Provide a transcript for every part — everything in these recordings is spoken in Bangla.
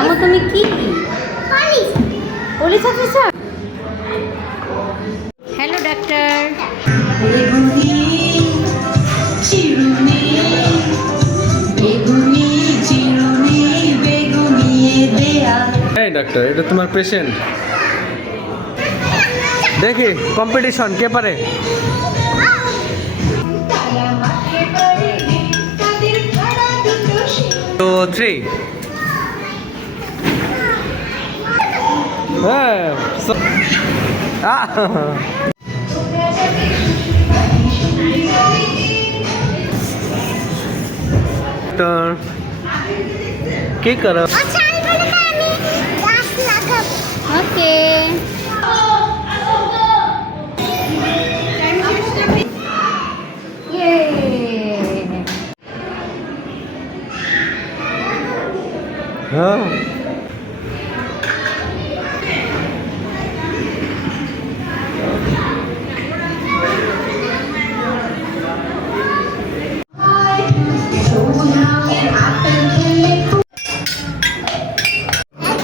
আমু তুমি কি পুলিশ অফিসার? Hello doctor. এই ডাক্তার, এটা তোমার পেশেন্ট। দেখি কম্পিটিশন কে পারে। 2, 3 হ্যাঁ কি করো? ওকে হ্যাঁ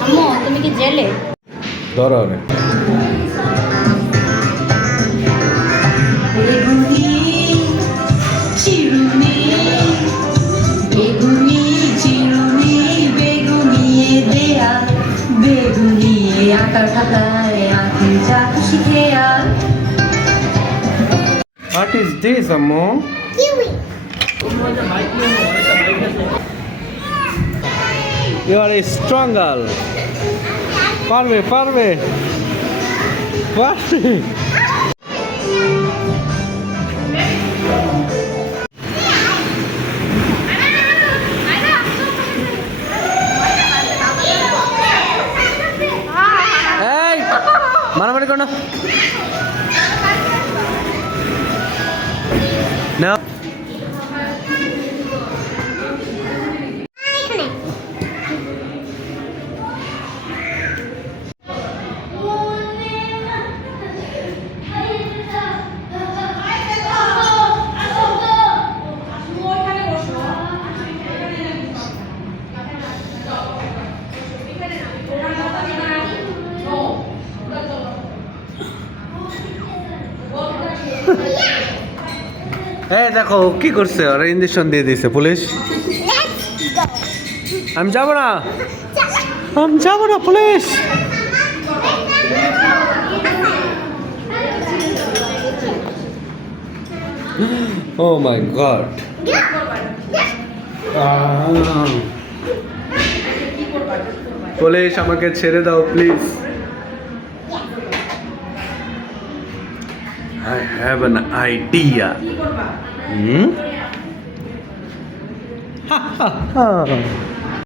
আম্মু তুমি কি জেলে? ধরো রে। What is this, Ammo? Kiwi. You are a strong girl. পারবে পারবে পারবে। এই মারামারি করো না। না এই দেখো কি করছে, ওরা ইঞ্জেকশন দিয়ে দিয়েছে পুলিশ। আমি যাবো না, আমি যাবো না পুলিশ। ও মাই গড, পুলিশ আমাকে ছেড়ে দাও please. I have an idea. Ha ha ha.